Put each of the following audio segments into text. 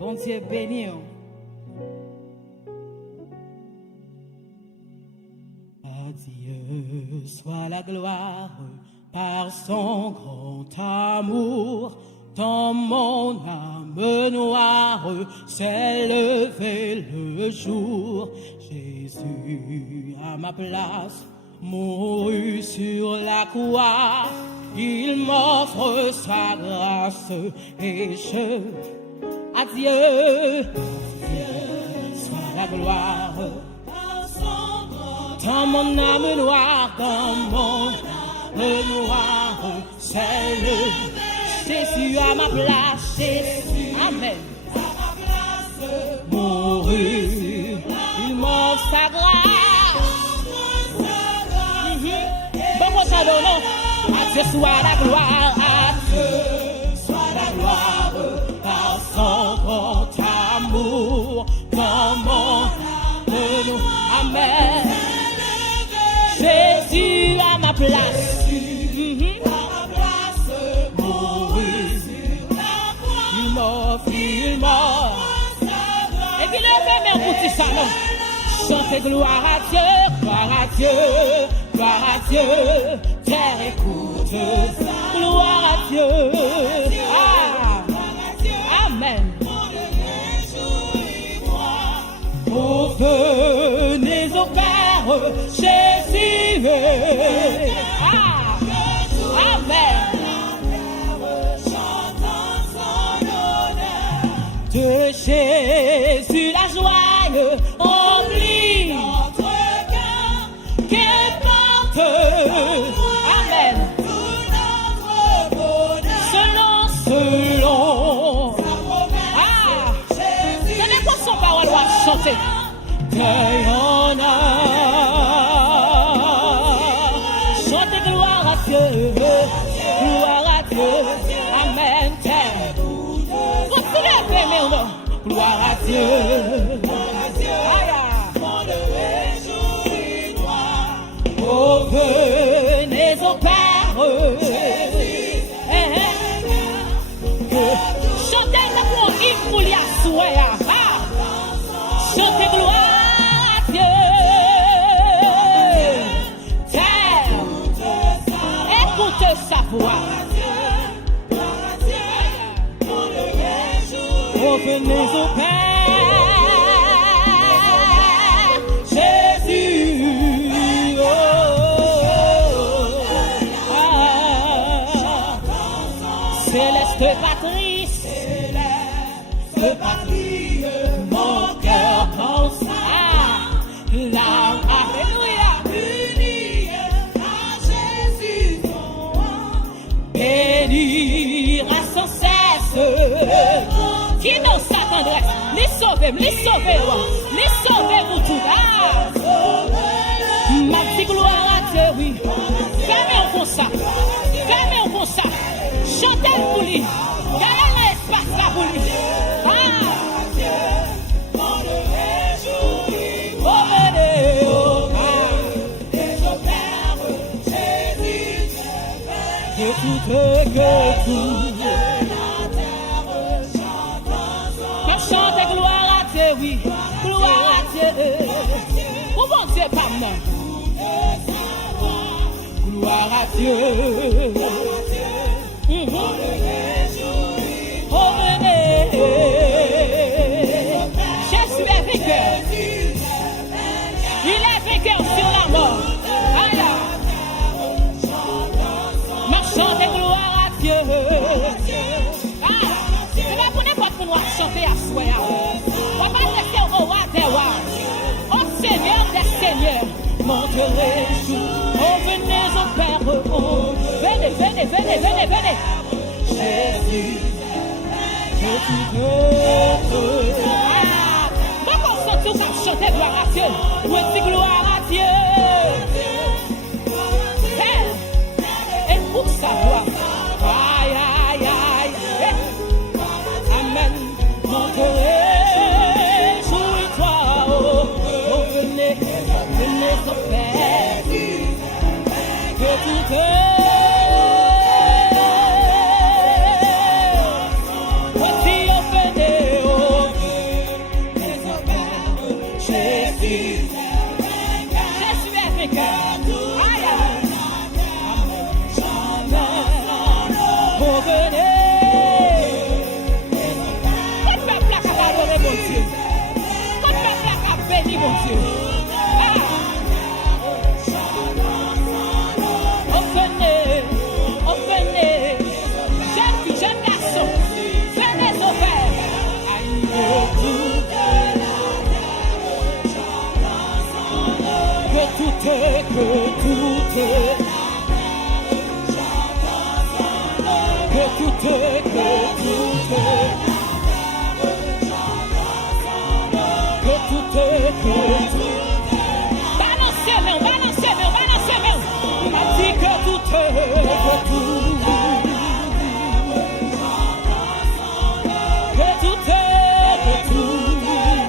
Bon Dieu béni. À Dieu soit la gloire par son grand amour. Dans mon âme noire s'est levé le jour. Jésus à ma place mourut sur la croix. Il m'offre sa grâce et je à Dieu soit la gloire dans mon âme noire, dans mon âme noire, c'est le Jésus à ma place, Jésus, Amen, à ma place, mourut, il m'offre sa grâce. Bon, moi ça donne, à Dieu soit la gloire, à Dieu soit la gloire, par son grand amour, dans mon âme, Amen. Jésus à ma place, il mort. Et puis le fait même pour tout ça, non. Chantez gloire à Dieu, gloire à Dieu, gloire à Dieu. Terre écoute, gloire à Dieu. Ah, Amen. Oh, venez au Père, Jésus. Ah, Amen. De Jésus la joie remplit notre cœur, qu'importe, Amen, tout notre bonheur, selon, ah, tenez quoi son parole, on va chanter, deuil en âme, chantez gloire à Dieu, Amen, gloire à Dieu, monde réjouit moi. Oh, venez au Père, chantez le pour il pour y assoyer, chantez gloire à Dieu, terre, écoute sa voix. Oh, venez au Père, Jésus, céleste patrie, céleste patrie, mon cœur pense à la, alléluia, unie à Jésus, bénira sans cesse. Qui dans sa tendresse, les sauver pour tout. Ah, ma petite gloire à Dieu, oui. Fermez-vous comme ça. Chantez pour lui. Gardez l'espace là pour lui. Ah, oh, venez, que tout. Chantez gloire à Dieu, oui, gloire à Dieu. Où bon Dieu pas moi? Gloire à Dieu. Oh, venez. Jésus est vainqueur. Il est vainqueur sur la mort. Chantez gloire à Dieu. On va chanter à soi. On va laisser au roi des rois, au Seigneur des seigneurs, mon Dieu réjoue. Oh, venez au Père, oh, venez. Jésus, je te veux. Ah, moi, on sent tout comme chanter gloire à Dieu. Oui, gloire à Dieu. Écoute sa voix. Aïe. Mon cœur réjouis-toi, oh, venez au Père, que tout voici, oh, venez, oh, bénis, mon Dieu. Venez, jeune fille, jeune garçon, venez au Père. Que tout est, que tout est. Que tout est, que tout est. Que tout est, que tout est. Balancez main, balancez main, balancez main. Il m'a dit que tout est, que tout est. Que tout est, que tout est.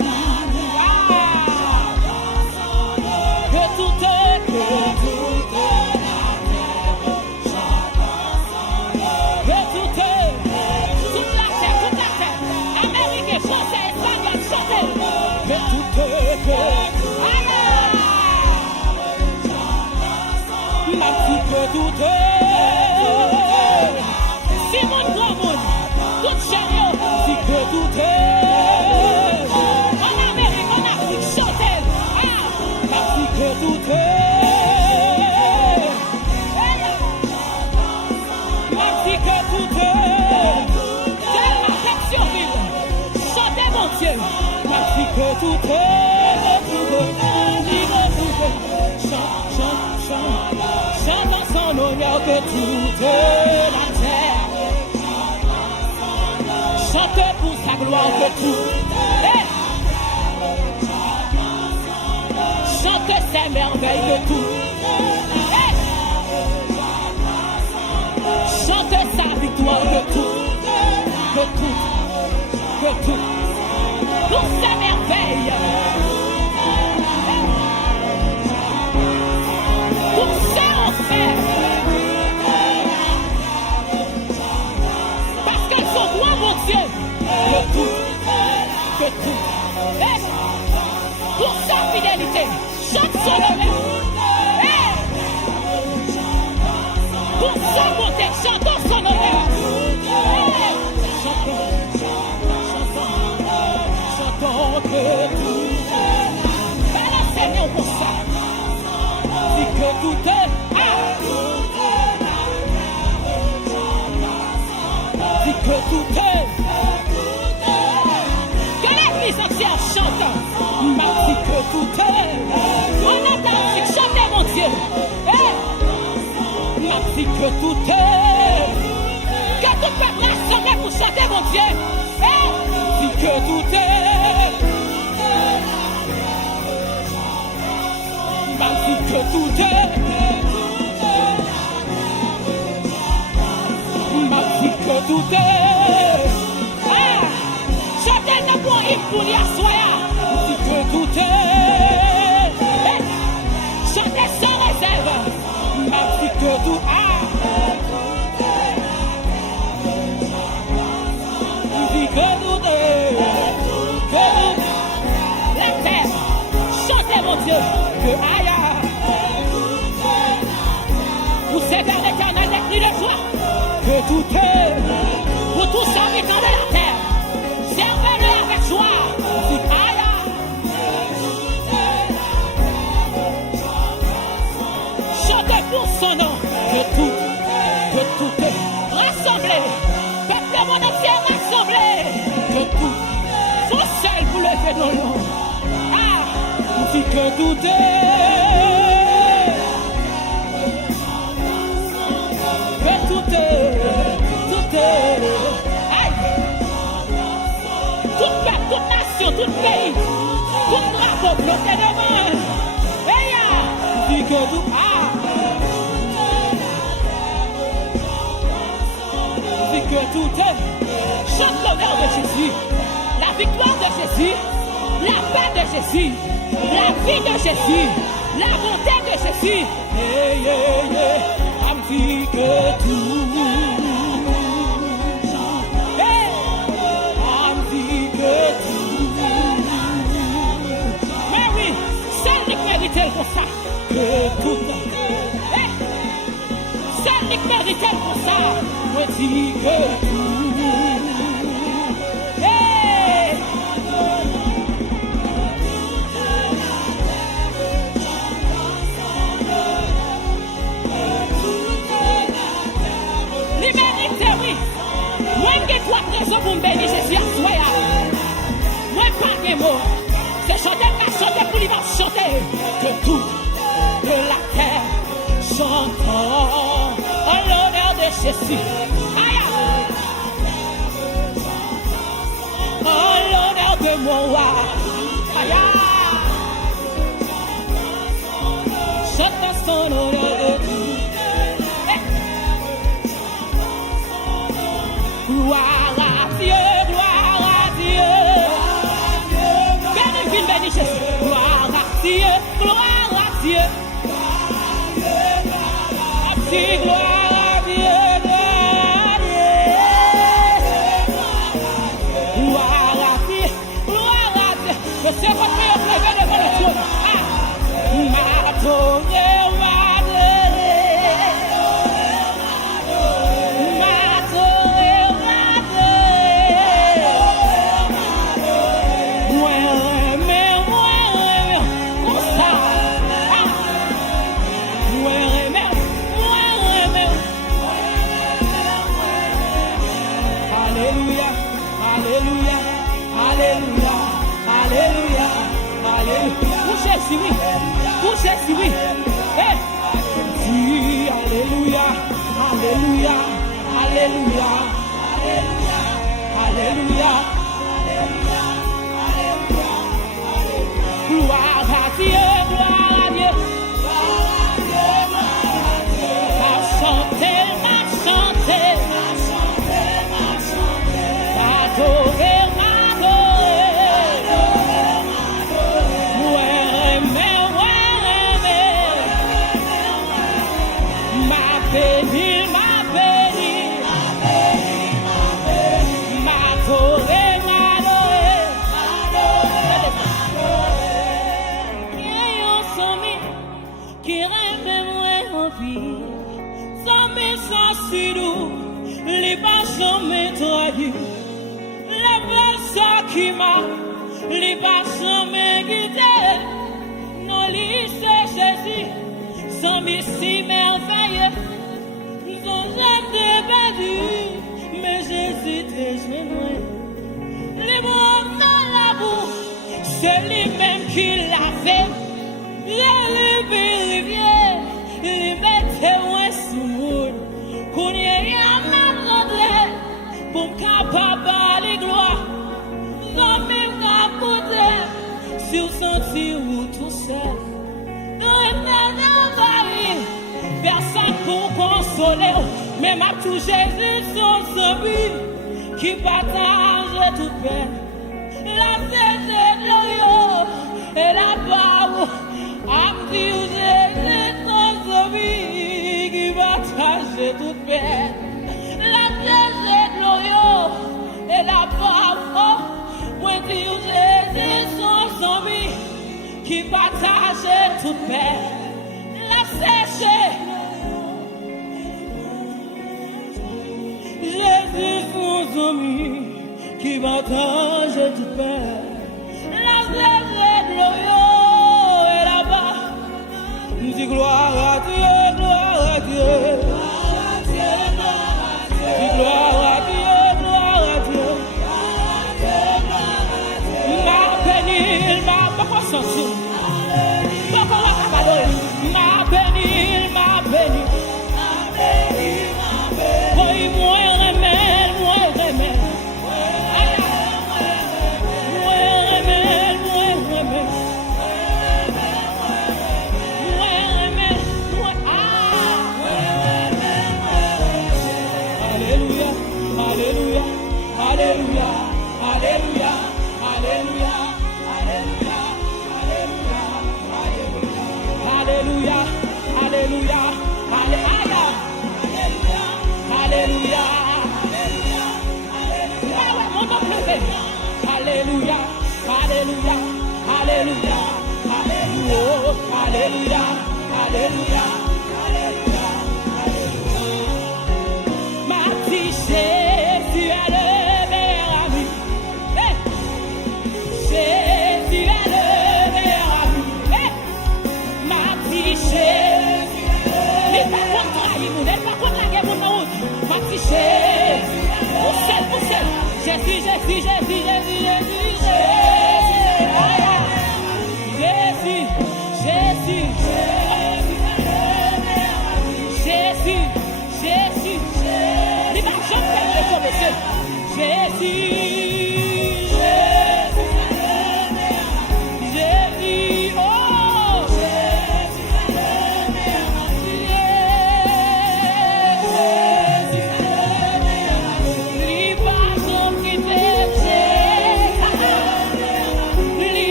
Que tout est, que tout est. Que tout est. Toute la terre, Amérique, Français, Espagnol, chantez. Que tout est, que m'a dit que tout est. Simon Gomoun, tout chariot, dit que tout est. En Amérique, en Afrique, chantez. M'a dit que tout est. M'a dit que tout est. C'est ma Texionville. Chantez mon Dieu. M'a dit que tout est. Chante, chante, chante. Chante en son honneur que tout est la terre. Chante pour sa gloire que tout est. Chante ses merveilles que tout est. Chante sa victoire que tout. Pour sa merveille. Pour ça on fait. Parce qu'elles sont loin, mon Dieu. Que tout. Pour sa fidélité. Chante son honneur. Pour sa beauté. Chantons son honneur. Chantons que tout. Balancez-nous pour ça. Dis que tout est. Dis que tout est. Que l'église entière chante. M'a dit que tout est. En Atlantique, chantez mon Dieu. M'a dit que tout est. Que tout peuple rassemblé pour chanter mon Dieu. Dis que tout est. M'a dit que tout est. M'a dit que tout est. Chantez le bon hymne pour y asseoir. Dit que tout est. Chantez sans réserve. M'a dit que tout est. Dit que tout est. Que tout est. La terre. Chantez mon Dieu. Que aïe. Vous savez vers l'éternel des cris de joie. Que tout est. Pour tous les habitants de la terre. Servez-le avec joie. Dit aïe. Chantez pour son nom. Que tout est rassemblé. Peuple de mon entier rassemblé. Que tout. Faut seul vous lever dans le nom. Dit que tout est. Que tout est. Tout est. Aïe. Toute peuple, toute nation, tout pays. Tout drapeau bloqué de main. Dit que tout dit que tout est. Chante l'honneur de Jésus. La victoire de Jésus. La paix de Jésus. La vie de Jésus, la bonté de Jésus. I'm dit que tout. I'm dit que tout. Mais oui, celle qui mérite pour ça. Que tout. Celle qui mérite pour ça. Me dit que tout. Jésus. Aïe. Oh, l'honneur de mon roi. Aïe. Chante son honneur. Gloire à Dieu, gloire à Dieu. Béni, béni Jésus. Gloire à Dieu, gloire à Dieu. Gloire à Dieu, gloire à Dieu. Gloire à Dieu, gloire à Dieu. Le Seigneur va te lever devant le trône. Ma donné, ma donné. Ma donné, ma donné. Ouais, mais, comme ça. Ouais, mais. Alléluia, Alléluia, Alléluia, Alléluia, Alléluia. Pour Jésus, oui. Pour Jésus, oui. Eh. Oui, Alléluia, Alléluia, Alléluia, Alléluia, Alléluia, gloire à Dieu, gloire à Dieu. Ma santé, ma santé. Les bâchons m'étoillent, les personnes qui m'a, les bâchons m'éguident, non, c'est Jésus, sans si merveilleux, sans jamais perdu, mais Jésus t'es gêné. Les bras dans la boue, c'est lui-même qui l'a fait, il rivière, il mettait moins sous moule. Qu'on y ait un matin pour capable les gloires, sans même capoter, sur sentir ou tout seul. Dans Paris, personne pour consoler, mais ma tout Jésus son ami qui partage toute peine. La tête de l'oyo et la barre, à Dieu Jésus son ami qui partage toute peine. La pièce de l'oyo et la barre, moi Dieu Jésus son ami qui partage toute peine. La sèche, Jésus son ami qui partage toute peine. La sèche de l'oyo et la barre, nous dit gloire à Dieu, gloire à Dieu. Gloire à Dieu, gloire à Dieu. Ma bénil, ma pas sensu. Papa va cabadoyer. Ma bénil, ma bénil. Oui, moi remède, moi remède. Moi remède, moi remède. Moi remède, moi Alléluia, Alléluia, Alléluia, Alléluia, Alléluia, Alléluia, Alléluia, Alléluia, Alléluia, Alléluia, Alléluia, Alléluia, Alléluia, Alléluia, Alléluia, Alléluia. Ma petite Jésus est le meilleur ami. Jésus est le meilleur ami. Ma petite Jésus, n'est pas contre trahir, n'est pas contre la guerre pour nous. Ma petite Jésus, pour celle. Jésus, Jésus, Jésus, Jésus, Jésus, Jésus. Jésus, Jésus.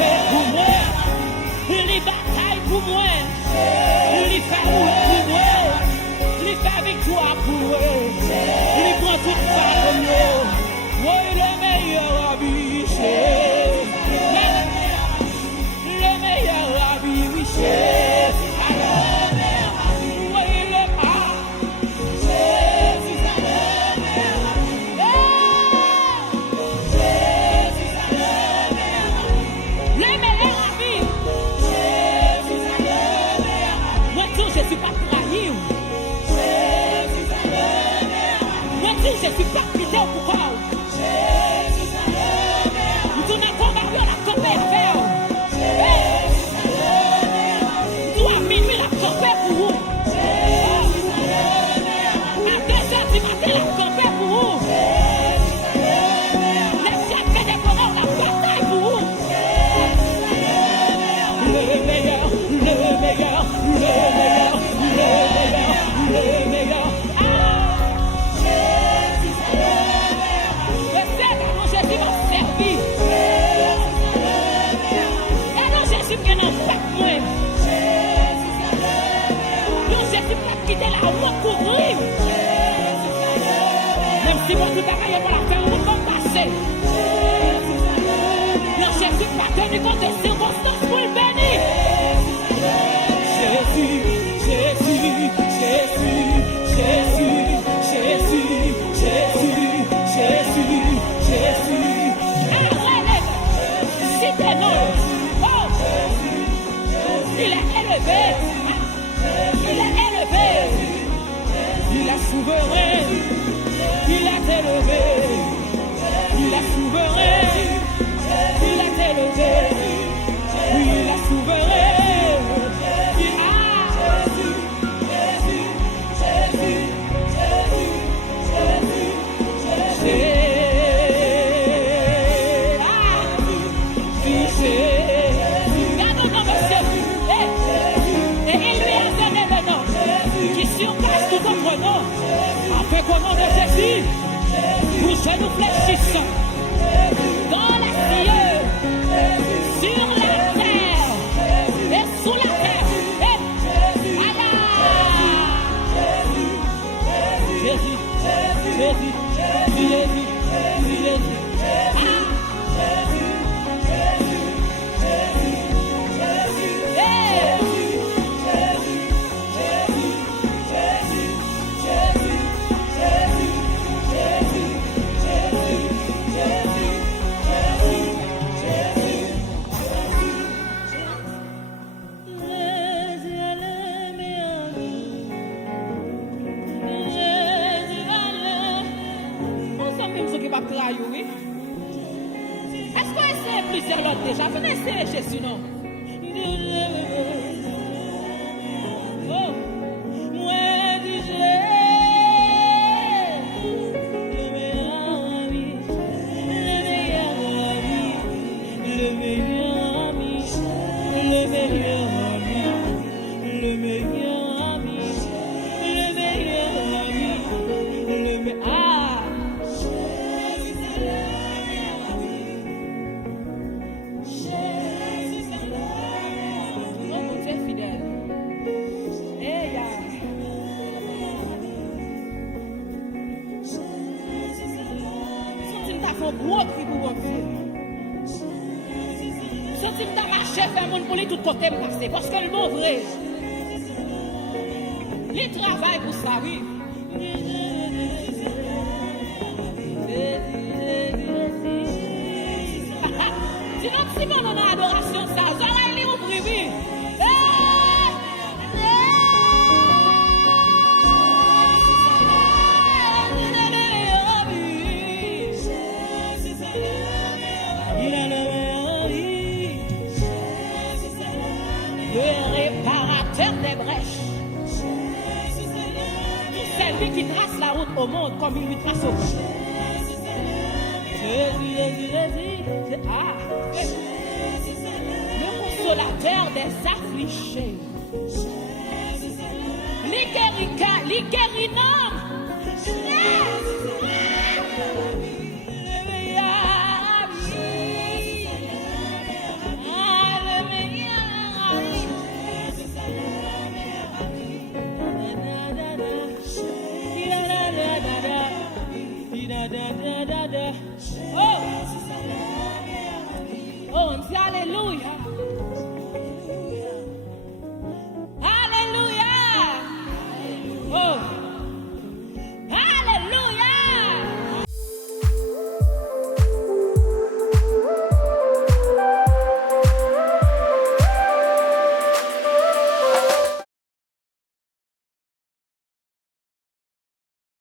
fait pour moi. Les batailles pour moi. Les fait pour moi. Les fait victoire pour moi. Les prend tout ça comme moi. Moi, le meilleur ami, c'est. Le meilleur ami, oui, c'est. Je suis pas fidèle pour quoi. Nous n'avons pas marre la campagne à faire. Nous à minuit la campagne pour vous. À 2h du matin la campagne pour vous. Les fiancés des colons la bataille pour vous. Le meilleur, le meilleur, le meilleur, le meilleur, le meilleur. Même si moi tout travaille pour la faire, on va passer. Non, Jésus pas tenu compte des circonstances pour le bénir. Jésus, Jésus, Jésus, Jésus, Jésus, Jésus, Jésus, Jésus. Arrête, si t'es non, oh, il est élevé. Il est élevé, il est souverain, il est élevé, il est souverain, il est élevé, oui, il est souverain, il a Jésus, Jésus, Jésus, Jésus, Jésus, avec au nom de Jésus, nous nous fléchissons dans les cieux, sur la terre et sous la terre. Jésus, Jésus, Jésus, Jésus. Est-ce qu'on essaie plusieurs l'autre déjà? Venez essayer Jésus, non? Oh, moi, Jésus, le meilleur ami, le meilleur ami, le meilleur ami, le meilleur ami, le meilleur ami, le meilleur ami, le meilleur ami. Si tu as marché, faire mon pour lui tout côté passer. Parce que le mot vrai. Il travaille pour ça, oui. Sinon, si on a adoration, ça, ça va aller au privé. Celui qui trace la route au monde comme il lui trace au monde. Le consolateur des affligés. L'Iguérinom. Oh!